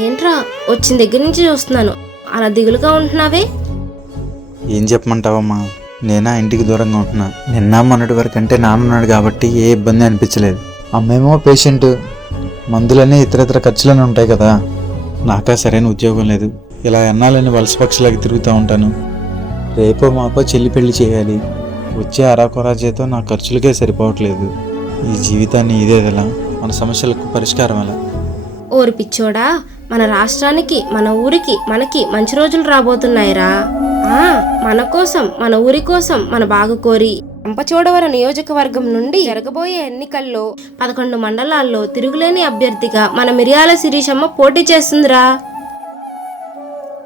ఏంట్రా వచ్చిన దగ్గర నుంచి చూస్తున్నాను, అలా దిగులుగా ఉంటున్నావే? ఏం చెప్పమంటావమ్మా, నేనా ఇంటికి దూరంగా ఉంటున్నా. నిన్న మొన్నటి వరకు అంటే నాన్నున్నాడు కాబట్టి ఏ ఇబ్బంది అనిపించలేదు. అమ్మేమో పేషెంట్, మందులన్నీ ఇతర ఖర్చులన్నీ ఉంటాయి కదా. నాకా సరైన ఉద్యోగం లేదు. ఇలా ఎన్నాలని వలస పక్షులకి తిరుగుతూ ఉంటాను. రేపో మాపో చెల్లి పెళ్లి చేయాలి. వచ్చే అరాకొరా జీతం నా ఖర్చులకే సరిపోవట్లేదు. ఈ జీవితాన్ని ఇదేదలా, మన సమస్యలకు పరిష్కారం ఎలా? ఓరి పిచ్చోడా, మన రాష్ట్రానికి, మన ఊరికి, మనకి మంచి రోజులు రాబోతున్నాయిరా. మన కోసం, మన ఊరి కోసం, మన బాగు కోరి రంపచోడవరం నియోజకవర్గం నుండి జరగబోయే ఎన్నికల్లో 11 మండలాల్లో తిరుగులేని అభ్యర్థిగా మన మిర్యాల శిరీషమ్మ పోటీ చేస్తుందిరా.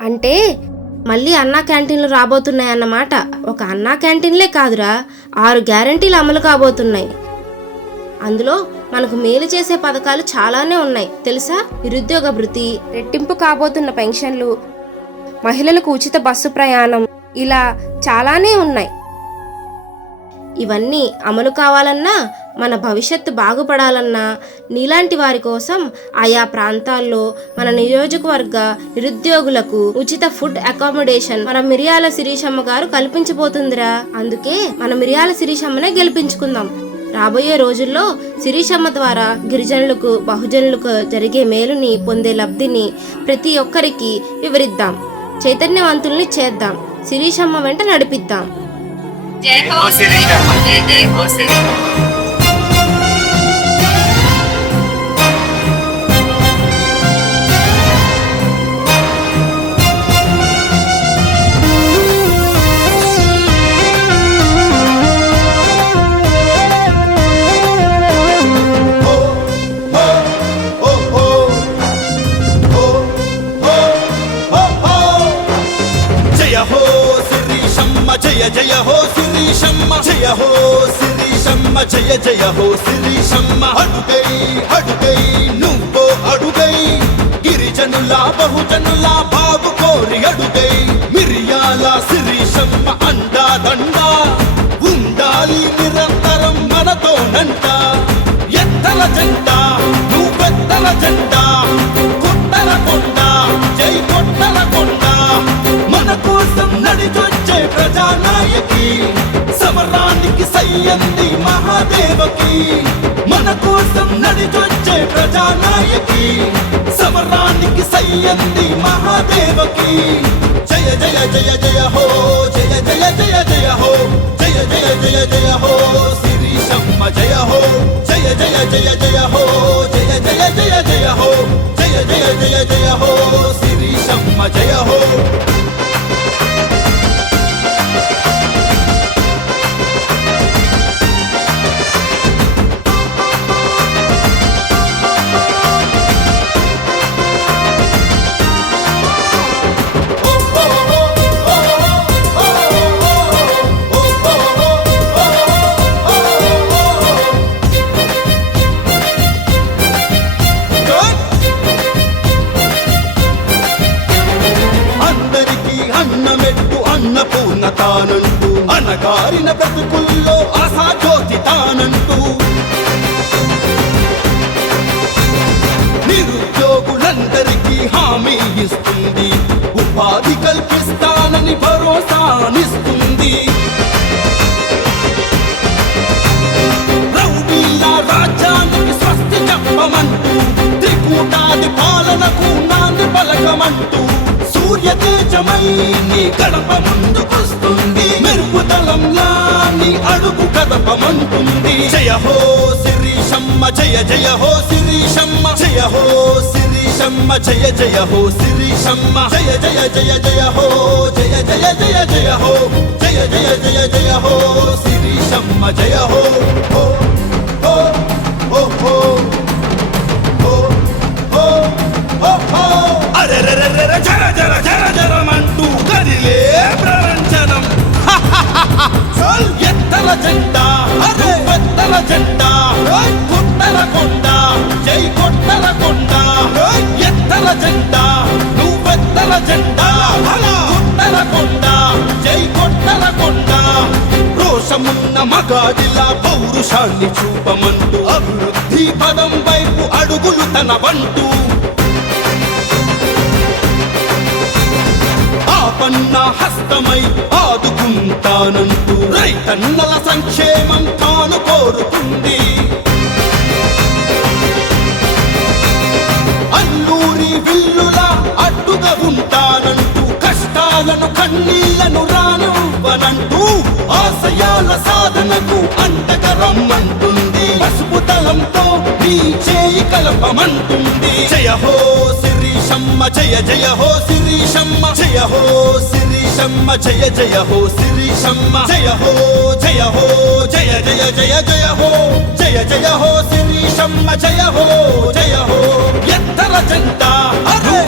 అంటే మళ్ళీ అన్నా క్యాంటీన్లు రాబోతున్నాయన్నమాట. ఒక అన్నా క్యాంటీన్లే కాదురా, 6 గ్యారంటీలు అమలు కాబోతున్నాయి. అందులో మనకు మేలు చేసే పథకాలు చాలానే ఉన్నాయి తెలుసా. నిరుద్యోగ భృతి, రెట్టింపు కాబోతున్న పెన్షన్లు, మహిళలకు ఉచిత బస్సు ప్రయాణం, ఇలా చాలానే ఉన్నాయి. ఇవన్నీ అమలు కావాలన్నా, మన భవిష్యత్తు బాగుపడాలన్నా నీలాంటి వారి కోసం ఆయా ప్రాంతాల్లో మన నియోజకవర్గ నిరుద్యోగులకు ఉచిత ఫుడ్ అకామిడేషన్ మన మిర్యాల శిరీషమ్మ గారు కల్పించబోతుందిరా. అందుకే మన మిర్యాల శిరీషమ్మనే గెలిపించుకుందాం. రాబోయే రోజుల్లో శిరీషమ్మ ద్వారా గిరిజనులకు, బహుజనులకు జరిగే మేలుని, పొందే లబ్ధిని ప్రతి ఒక్కరికి వివరిద్దాం. చైతన్యవంతుల్ని చేద్దాం. శిరీషమ్మ వెంట నడిపిద్దాం. జై హో శిరీషమ్మ, జై జై హో శిరీషమ్మ. జయ జయ హో శిరీషమ్మ, జయ హో శిరీషమ్మ, జయ జయ హో శిరీషమ్మ. అడుగై అడుగై నువ్వో అడుగై, గిరిజనుల బహుజనుల బాబు కోరి అడుగై. మిర్యాల శిరీషమ్మ అండా దండా ఉండాలి నిరంతరం మనతోనంట. ఎత్తల జెండ నువ్వెత్తల జెండ, కొట్టల కొండ జై కొట్టల కొండ. మన కోసం నడిచొచ్చే ప్రజానాయకి, సమరానికి సయ్యంది మహాదేవకి. మన కోసం నడిచొచ్చే ప్రజానాయకి, సమరానికి సయ్యంది మహాదేవకి. జయ జయ జయ జయ హో, జయ జయ జయ జయ హో, జయ జయ జయ జయ హో శిరీషమ్మ జయ హో. జయ జయ జయ జయ హో, జయ జయ జయ జయ హో, జయ జయ జయ జయ హో శిరీషమ్మ జయ హో. అన్నపూర్ణ తానంటూ, అనగారిన బ్రతుకుల్లో ఆశాజ్యోతి తానంటూ. నిరుద్యోగులందరికీ హామీ ఇస్తుంది, ఉపాధి కల్పిస్తానని భరోసానిస్తుంది. రౌడీల రాజ్యానికి స్వస్తి చెప్పమంటూ, త్రికూటాది పాలనకు నాంది పలకమంటూ. సూర్య తేజమై నీ గడప ముందుకొస్తుంది, మెరుపుదలంలా నీ అడుగు కదపమంటుంది. జయ హో శిరీషమ్మ, జయ జయ హో శిరీషమ్మ, జయ హో శిరీషమ్మ, జయ జయ హో శిరీషమ్మ. జయ జయ జయ జయ హో, జయ జయ జయ జయ హో, జయ జయ జయ జయ హో శిరీషమ్మ జయ హో. హో హో హో హో జర జర జర జరమంటూ కదిలే ప్రపంచనం. ఎత్తల జెండా పెద్దల జెండా, కొట్టల కొండ జై కొట్టల కొండ. ఎత్తల జెండా నువ్వెత్తల జెండా, కొట్టల కొండ జై కొట్టల కొండ. రోషమున్న మగాడిలా పౌరుషాన్ని చూపమంటూ, అభివృద్ధి పదం వైపు అడుగులు తన వంటూ. హస్తమై ఆదుకుంటానంటూ రైతన్నల సంక్షేమం తాను కోరుతుంది. అల్లూరి విల్లులా అడ్డుగా ఉంటానంటూ కష్టాలను కన్నీళ్లను రానివ్వనంటూ ఆశయాల సాధనకు అండగా రమ్మంటుంది. పసుపు దళంతో నీ చేయి కలపమంటుంది. జయ హో శిరీషమ్మ జయ జయ హో శిరీషమ్మ జయ హో శిరీషమ్మ జయ జయ హో శిరీషమ్మ జయ హో జయ హో జయ జయ జయ జయ హో జయ జయ హో శిరీషమ్మ జయ హో జయ హో ఎత్తర జెండా అరే